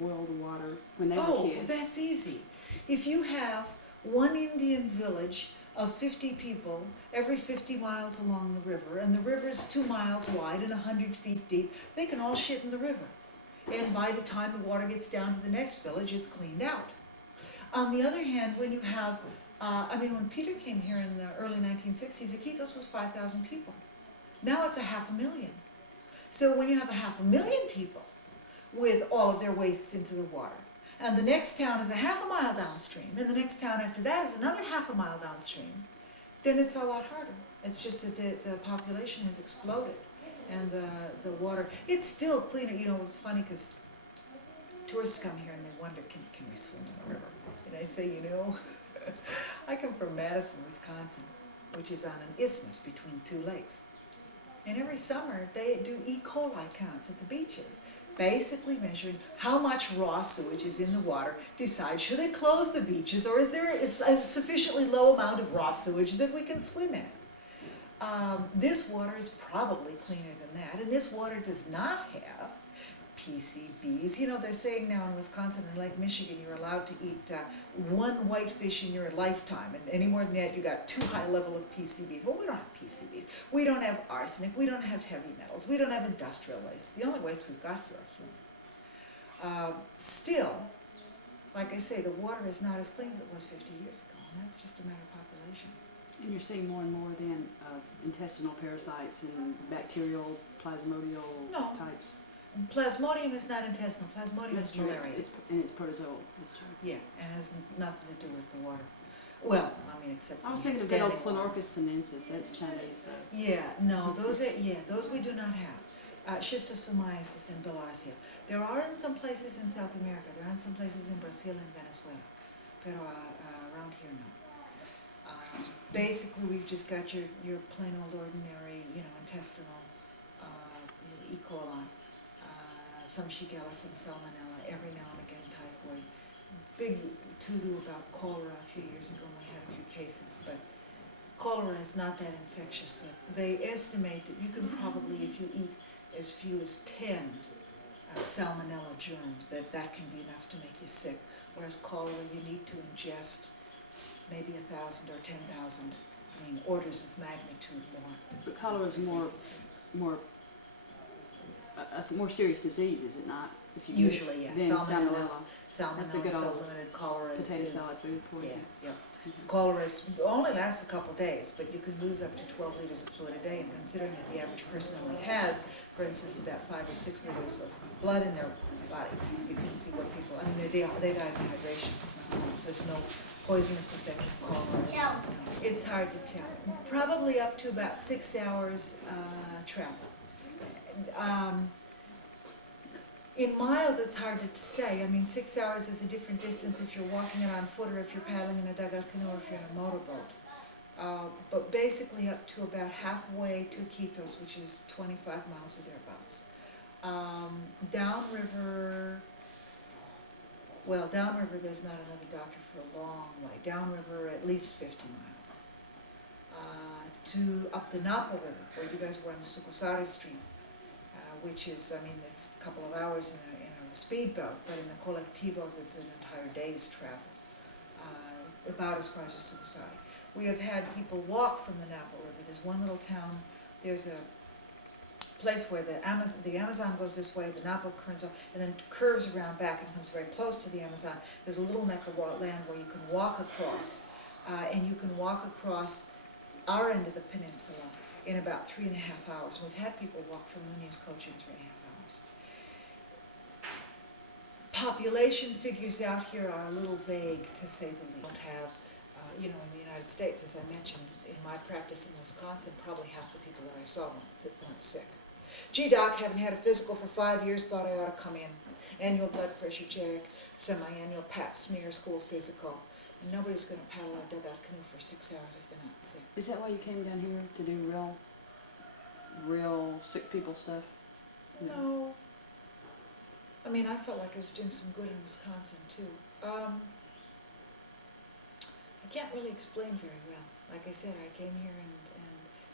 boil the water when they were Oh, kids? that's easy. If you have one Indian village of 50 people every 50 miles along the river, and the river is 2 miles wide and 100 feet deep, they can all shit in the river. And by the time the water gets down to the next village, it's cleaned out. On the other hand, when you have, when Peter came here in the early 1960s, Iquitos was 5,000 people. Now it's 500,000. So when you have 500,000 people with all of their wastes into the water, and the next town is 1/2 mile downstream, and the next town after that is another 1/2 mile downstream, then it's a lot harder. It's just that the population has exploded, and the water, it's still cleaner. You know, it's funny because tourists come here and they wonder, can we swim in the river? And I say, I come from Madison, Wisconsin, which is on an isthmus between two lakes. And every summer they do E. coli counts at the beaches, basically measuring how much raw sewage is in the water, decide should they close the beaches or is there a sufficiently low amount of raw sewage that we can swim in. This water is probably cleaner than that, and this water does not have PCBs. You know, they're saying now in Wisconsin and Lake Michigan you're allowed to eat one whitefish in your lifetime, and any more than that you got too high level of PCBs. Well, we don't have PCBs. We don't have arsenic. We don't have heavy metals. We don't have industrial waste. The only waste we've got here are human. Still, like I say, the water is not as clean as it was 50 years ago, and that's just a matter of population. And you're seeing more and more then of intestinal parasites and bacterial, plasmodial types. Plasmodium is not intestinal. Plasmodium is malaria. And it's protozoal. That's true. Yeah, and it has nothing to do with the water. Well, except I was thinking of good old Pleurochus sinensis. That's Chinese though. Yeah, no, those we do not have. Schistosomiasis and bilharzia. There are in some places in South America. There are in some places in Brazil and Venezuela. But around here, no. Basically, we've just got your plain old ordinary, intestinal E. coli. Some Shigella, some Salmonella, every now and again typhoid. Big to-do about cholera a few years ago, we had a few cases, but cholera is not that infectious. They estimate that you can probably, if you eat as few as 10 Salmonella germs, that can be enough to make you sick, whereas cholera you need to ingest maybe 1,000 or 10,000, orders of magnitude more. But cholera is a more serious disease, is it not? If you Usually, yeah. Salmonella, That's the good old salmonid, cholera potato salad food poison. Yeah. Cholera only lasts a couple days, but you can lose up to 12 liters of fluid a day, and considering that the average person only has, for instance, about 5 or 6 liters of blood in their body, you can see what people, they die of dehydration. So there's no poisonous effect of cholera. It's hard to tell. Probably up to about 6 hours travel. In miles, it's hard to say. 6 hours is a different distance if you're walking it on foot or if you're paddling in a dugout canoe or if you're in a motorboat. But basically up to about halfway to Iquitos, which is 25 miles or thereabouts. Downriver, there's not another doctor for a long way. Downriver, at least 50 miles. Up the Napo River, where you guys were on the Sucosari Stream, which is, it's a couple of hours in a speedboat, but in the colectivos it's an entire day's travel, about as far as the Sucosari. We have had people walk from the Napo River. There's one little town, there's a place where the Amazon goes this way, the Napo turns off, and then curves around back and comes very close to the Amazon. There's a little neck of land where you can walk across, and you can walk across our end of the peninsula in about 3.5 hours. We've had people walk from Munoz Coach in 3.5 hours. Population figures out here are a little vague, to say the least. We don't have, in the United States, as I mentioned, in my practice in Wisconsin, probably half the people that I saw weren't sick. Gee, doc, haven't had a physical for 5 years, thought I ought to come in. Annual blood pressure check, semi-annual pap smear, school physical. And nobody's going to paddle a dugout canoe for 6 hours if they're not sick. Is that why you came down here, to do real sick people stuff? No. I felt like I was doing some good in Wisconsin, too. I can't really explain very well. Like I said, I came here and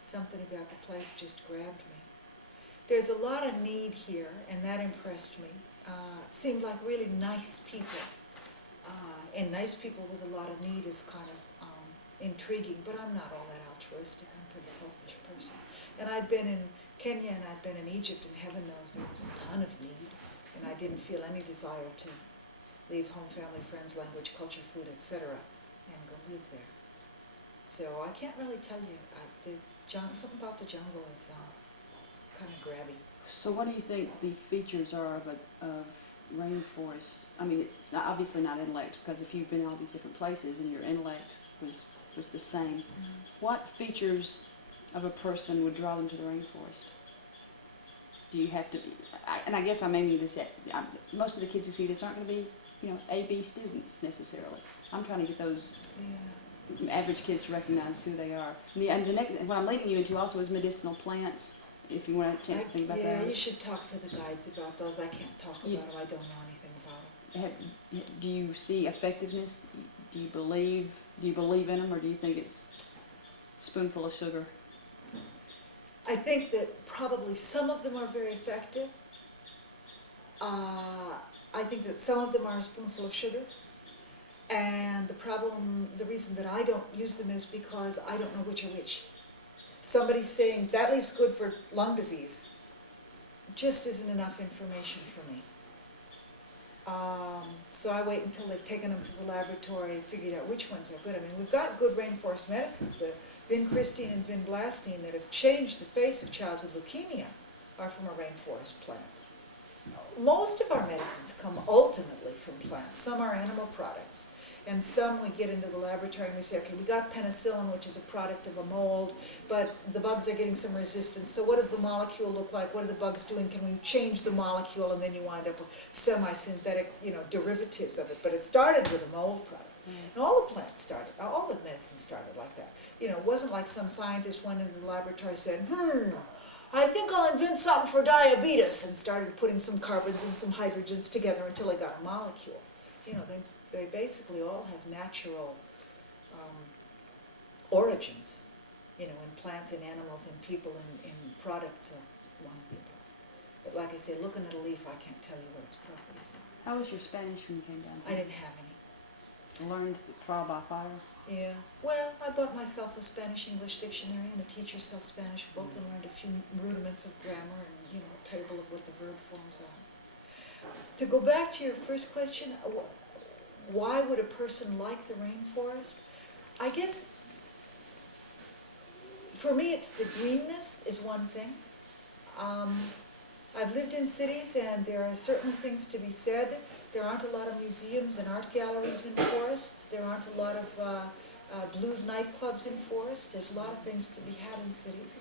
something about the place just grabbed me. There's a lot of need here, and that impressed me. seemed like really nice people. And nice people with a lot of need is kind of intriguing, but I'm not all that altruistic. I'm a pretty selfish person. And I'd been in Kenya and I'd been in Egypt, and heaven knows there was a ton of need, and I didn't feel any desire to leave home, family, friends, language, culture, food, etc., and go live there. So I can't really tell you. Something about the jungle is kind of grabby. So what do you think the features are of rainforest? I mean, it's not, obviously not intellect, because if you've been in all these different places and your intellect was the same, what features of a person would draw them to the rainforest? Do you have to be, and I guess I'm aiming this at, most of the kids who see this aren't going to be, A-B students necessarily. I'm trying to get those average kids to recognize who they are. And the next, what I'm leading you into also is medicinal plants, if you want a chance to think about that. Yeah, you should talk to the guides about those. I can't talk about them. I don't know anything about them. Do you see effectiveness? Do you believe in them, or do you think it's a spoonful of sugar? I think that probably some of them are very effective. I think that some of them are a spoonful of sugar. And the reason that I don't use them is because I don't know which are which. Somebody's saying that leaf's good for lung disease just isn't enough information for me. So I wait until they've taken them to the laboratory, figured out which ones are good. I mean, we've got good rainforest medicines. The vincristine and vinblastine that have changed the face of childhood leukemia are from a rainforest plant. Most of our medicines come ultimately from plants. Some are animal products. And some we get into the laboratory and we say, okay, we got penicillin, which is a product of a mold, but the bugs are getting some resistance. So what does the molecule look like? What are the bugs doing? Can we change the molecule? And then you wind up with semi-synthetic, derivatives of it. But it started with a mold product. And all the plants started, all the medicine started like that. It wasn't like some scientist went into the laboratory and said, I think I'll invent something for diabetes, and started putting some carbons and some hydrogens together until they got a molecule. They basically all have natural origins, in plants and animals and people and in products of one people. But like I say, looking at a leaf, I can't tell you what its properties are. How was your Spanish when you came down I here? didn't have any. Learned trial by fire? Yeah. Well, I bought myself a Spanish-English dictionary and a teacher sells Spanish book and learned a few rudiments of grammar and, a table of what the verb forms are. To go back to your first question, why would a person like the rainforest? I guess, for me, it's the greenness is one thing. I've lived in cities and there are certain things to be said. There aren't a lot of museums and art galleries in forests. There aren't a lot of blues nightclubs in forests. There's a lot of things to be had in cities.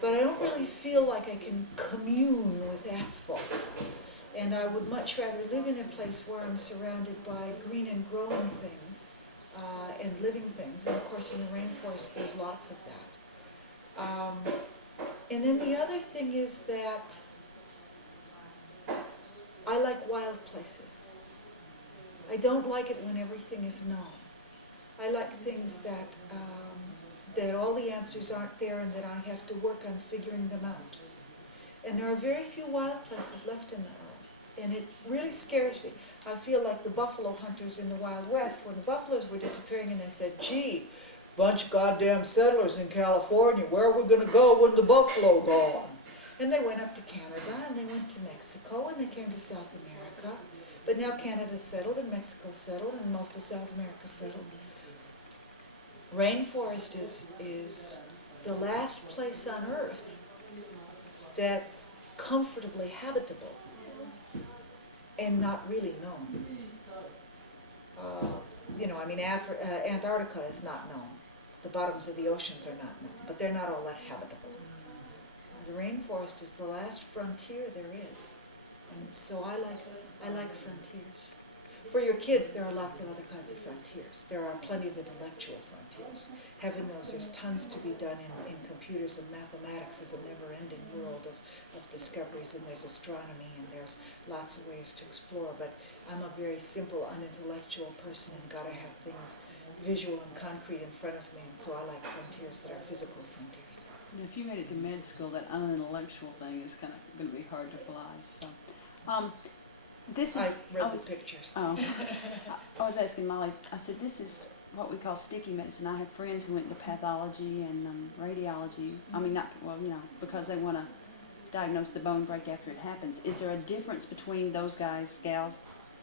But I don't really feel like I can commune with asphalt. And I would much rather live in a place where I'm surrounded by green and growing things and living things. And of course in the rainforest there's lots of that. And then the other thing is that I like wild places. I don't like it when everything is known. I like things that all the answers aren't there and that I have to work on figuring them out. And there are very few wild places left in the world. And it really scares me. I feel like the buffalo hunters in the Wild West, when the buffaloes were disappearing and they said, gee, bunch of goddamn settlers in California, where are we going to go when the buffalo gone? And they went up to Canada and they went to Mexico and they came to South America. But now Canada's settled and Mexico's settled and most of South America's settled. Rainforest is the last place on earth that's comfortably habitable and not really known. Antarctica is not known. The bottoms of the oceans are not known, but they're not all that habitable. The rainforest is the last frontier there is, and so I like frontiers. For your kids, there are lots of other kinds of frontiers. There are plenty of intellectual frontiers. Heaven knows there's tons to be done in computers, and mathematics is a never-ending world of discoveries, and there's astronomy, and there's lots of ways to explore. But I'm a very simple, unintellectual person and gotta have things visual and concrete in front of me, and so I like frontiers that are physical frontiers. And if you made it to med school, that unintellectual thing is kind of going to be hard to fly. So, This I is, read the pictures. oh, I was asking Molly, I said, this is what we call sticky medicine. I have friends who went into pathology and radiology. I mean, not, well, you know, because they want to diagnose the bone break after it happens. Is there a difference between those guys, gals,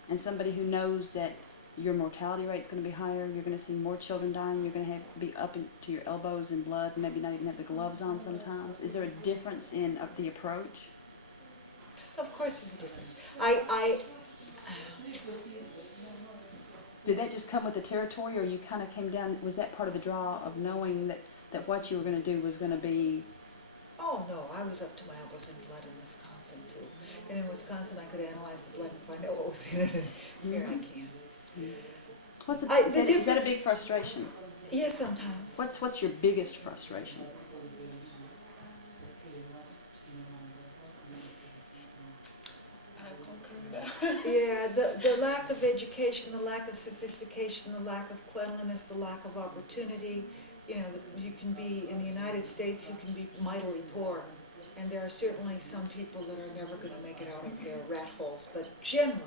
and somebody who knows that your mortality rate's going to be higher, you're going to see more children dying, you're going to be up into your elbows in blood, maybe not even have the gloves on sometimes? Is there a difference in the approach? Of course there's a difference. I Did that just come with the territory, or you kind of came down, was that part of the draw of knowing that what you were going to do was going to be? Oh, no, I was up to my elbows in blood in Wisconsin, too. And in Wisconsin, I could analyze the blood and find out what was in it, and here I can't. What's I- is, the that, is that a difference- big frustration? Yeah, sometimes. What's your biggest frustration? Yeah, the lack of education, the lack of sophistication, the lack of cleanliness, the lack of opportunity. You know, you can be, in the United States, you can be mightily poor. And there are certainly some people that are never going to make it out of their rat holes. But generally,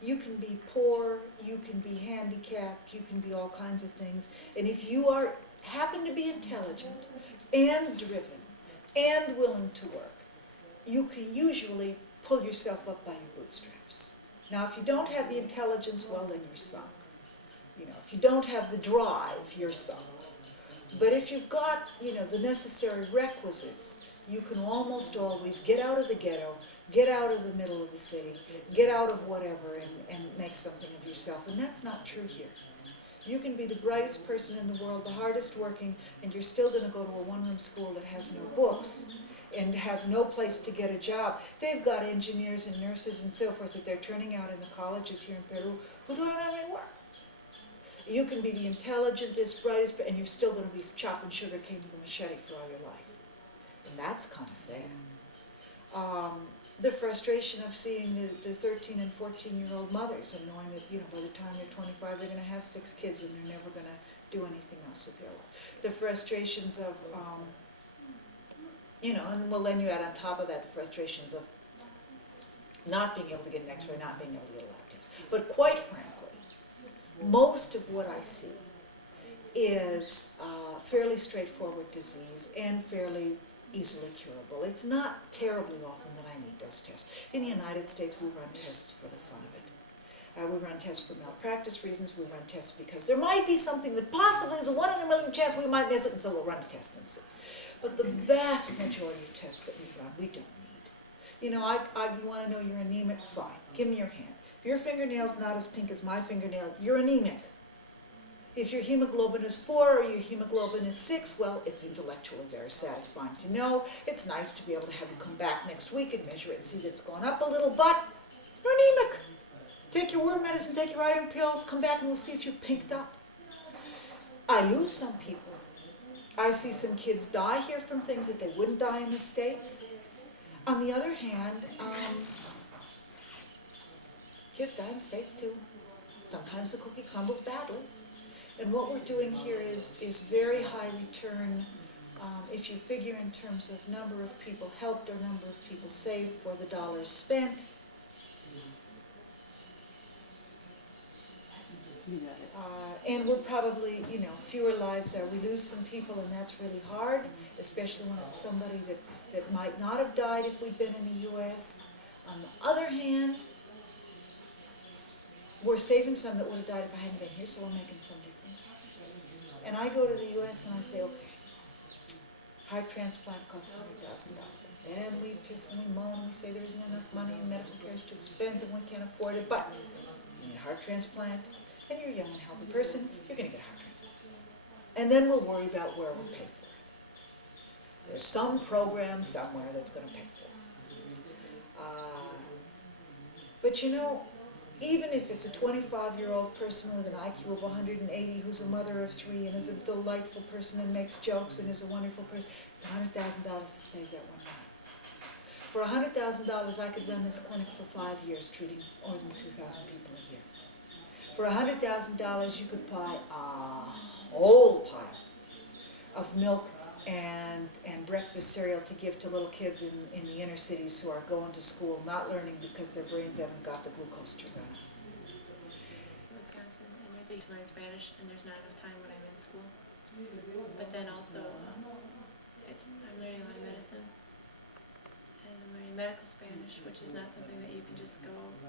you can be poor, you can be handicapped, you can be all kinds of things. And if you happen to be intelligent and driven and willing to work, you can usually pull yourself up by your bootstraps. Now, if you don't have the intelligence, well, then you're sunk. You know, if you don't have the drive, you're sunk. But if you've got, you know, the necessary requisites, you can almost always get out of the ghetto, get out of the middle of the city, get out of whatever, and make something of yourself. And that's not true here. You can be the brightest person in the world, the hardest working, and you're still going to go to a one-room school that has no books and have no place to get a job. They've got engineers and nurses and so forth that they're turning out in the colleges here in Peru who don't have any work. You can be the intelligentest, brightest, and you're still going to be chopping sugar cane with a machete for all your life. And that's kind of sad. The frustration of seeing the 13 and 14-year-old mothers and knowing that, you know, by the time they're 25, they're going to have 6 kids and they're never going to do anything else with their life. The frustrations of, you know, and well, then you add on top of that the frustrations of not being able to get an X-ray, not being able to get a lab test. But quite frankly, most of what I see is fairly straightforward disease and fairly easily curable. It's not terribly often that I need those tests. In the United States, we run tests for the fun of it. We run tests for malpractice reasons. We run tests because there might be something that possibly is a 1 in a million chance we might miss it, and so we'll run a test and see. But the vast majority of tests that we run, we don't need. You know, you want to know you're anemic? Fine. Give me your hand. If your fingernail's not as pink as my fingernail, you're anemic. If your hemoglobin is 4 or your hemoglobin is 6, well, it's intellectually very satisfying to know. It's nice to be able to have you come back next week and measure it and see that it's gone up a little, but you're anemic. Take your word medicine, take your iron pills, come back and we'll see if you've pinked up. I lose some people. I see some kids die here from things that they wouldn't die in the States. On the other hand, kids die in the States too. Sometimes the cookie crumbles badly. And what we're doing here is very high return, if you figure in terms of number of people helped or number of people saved for the dollars spent. And we're probably, you know, fewer lives there. We lose some people, and that's really hard, especially when it's somebody that might not have died if we'd been in the U.S. On the other hand, we're saving some that would have died if I hadn't been here, so we're making some difference. And I go to the U.S. and I say, okay, heart transplant costs $100,000. And we piss and we moan and we say there isn't enough money and medical care is too expensive and we can't afford it, but you need a heart transplant and you're a young and healthy person, you're going to get a heart transplant. And then we'll worry about where we pay for it. There's some program somewhere that's going to pay for it. But you know, even if it's a 25-year-old person with an IQ of 180 who's a mother of 3 and is a delightful person and makes jokes and is a wonderful person, it's $100,000 to save that one life. For $100,000, I could run this clinic for 5 years, treating more than 2,000 people a year. For $100,000, you could buy a whole pile of milk and breakfast cereal to give to little kids in the inner cities who are going to school, not learning because their brains haven't got the glucose to run. Wisconsin, and there's a teach in Spanish, and there's not enough time when I'm in school. But then also, I'm learning a lot of medicine, and I'm learning medical Spanish, which is not something that you can just go